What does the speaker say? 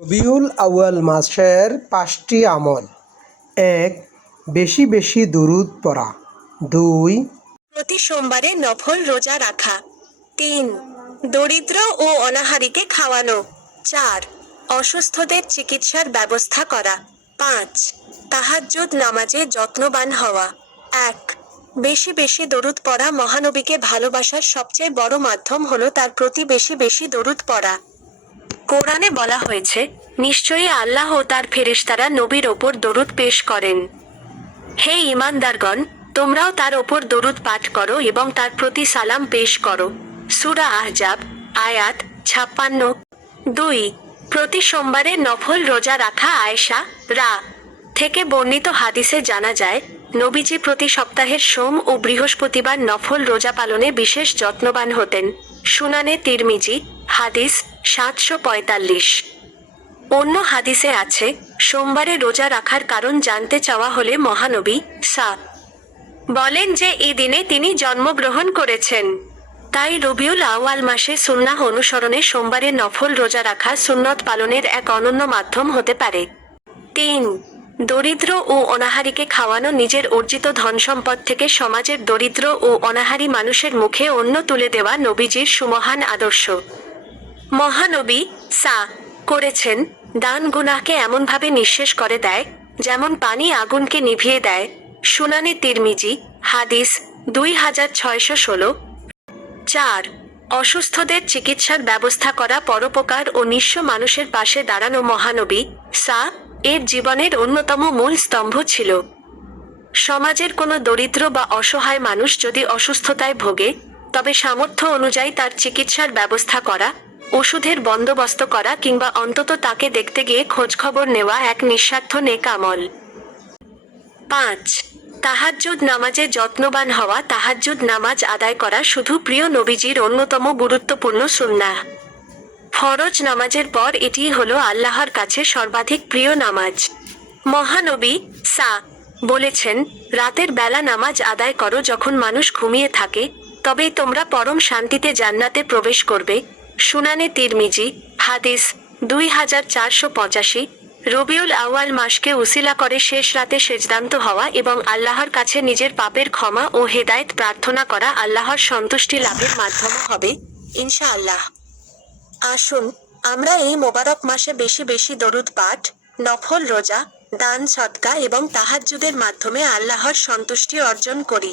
রবিউল আউয়াল মাসের ৫টি আমল। ১. বেশি বেশি দুরূদ পড়া। ২. প্রতি সোমবারে নফল রোজা রাখা। ৩. দরিদ্র ও অনাহারীকে খাওয়ানো। ৪. অসুস্থদের চিকিৎসার ব্যবস্থা করা। ৫. তাহাজ্জুদ নামাজে যত্নবান হওয়া। ১. বেশি বেশি দরুদ পড়া। মহানবীকে ভালোবাসার সবচেয়ে বড় মাধ্যম হলো তার প্রতি বেশি বেশি দরুদ পড়া। কোরআনে বলা হয়েছে, নিশ্চয়ই আল্লাহ ও তার ফেরেশতারা নবীর ওপর দরুদ পেশ করেন। হে ঈমানদারগণ, তোমরাও তার ওপর দরুদ পাঠ করো এবং তার প্রতি সালাম পেশ করো। সূরা আহজাব, আয়াত ৫৬। ২. প্রতি সোমবারে নফল রোজা রাখা। আয়েশা রা থেকে বর্ণিত হাদিসে জানা যায়, নবীজি প্রতি সপ্তাহের সোম ও বৃহস্পতিবার নফল রোজা পালনে বিশেষ যত্নবান হতেন। সুনানে তিরমিজি, হাদিস ৭৪৫। অন্য হাদিসে আছে, সোমবারে রোজা রাখার কারণ জানতে চাওয়া হলে মহানবী সা বলেন যে এই দিনে তিনি জন্মগ্রহণ করেছেন। তাই রবিউল আউয়াল মাসে সুন্নাহ অনুসরণে সোমবারে নফল রোজা রাখা সুন্নত পালনের এক অনন্য মাধ্যম হতে পারে। ৩. দরিদ্র ও অনাহারীকে খাওয়ানো। নিজের অর্জিত ধনসম্পদ থেকে সমাজের দরিদ্র ও অনাহারী মানুষের মুখে অন্ন তুলে দেওয়া নবীজির সুমহান আদর্শ। মহানবী সা করেছেন, দান গুনাহকে এমনভাবে নিঃশেষ করে দেয়, যেমন পানি আগুনকে নিভিয়ে দেয়। সুনানে তিরমিজি, হাদিস ২৬১৬। ৪. অসুস্থদের চিকিৎসার ব্যবস্থা করা। পরোপকার ও নিঃস্ব মানুষের পাশে দাঁড়ানো মহানবী সা এর জীবনের অন্যতম মূল স্তম্ভ ছিল। সমাজের কোনো দরিদ্র বা অসহায় মানুষ যদি অসুস্থতায় ভোগে, তবে সামর্থ্য অনুযায়ী তার চিকিৎসার ব্যবস্থা করা, ওষুধের বন্দোবস্ত করা কিংবা অন্তত তাকে দেখতে গিয়ে খোঁজখবর নেওয়া এক নিঃস্বার্থ নেক আমল। ৫. তাহাজ্জুদ নামাজে যত্নবান হওয়া। তাহাজ্জুদ নামাজ আদায় করা শুধু প্রিয় নবীজির অন্যতম গুরুত্বপূর্ণ সুন্নাহ। ফরজ নামাজের পর এটিই হলো আল্লাহর কাছে সর্বাধিক প্রিয় নামাজ। মহানবী সা বলেছেন, রাতের বেলা নামাজ আদায় করো যখন মানুষ ঘুমিয়ে থাকে, তবেই তোমরা পরম শান্তিতে জান্নাতে প্রবেশ করবে। সুনানে তিরমিজি, হাদিস ২৪৮৫। রবিউল আউয়াল মাসকে উসিলা করে শেষ রাতে সেজদান্ত হওয়া এবং আল্লাহর কাছে নিজের পাপের ক্ষমা ও হেদায়েত প্রার্থনা করা আল্লাহর সন্তুষ্টি লাভের মাধ্যম হবে, ইনশাআল্লাহ। আসুন, আমরা এই মোবারক মাসে বেশি বেশি দরুদ পাঠ, নফল রোজা, দান সদকা এবং তাহাজ্জুদের মাধ্যমে আল্লাহর সন্তুষ্টি অর্জন করি।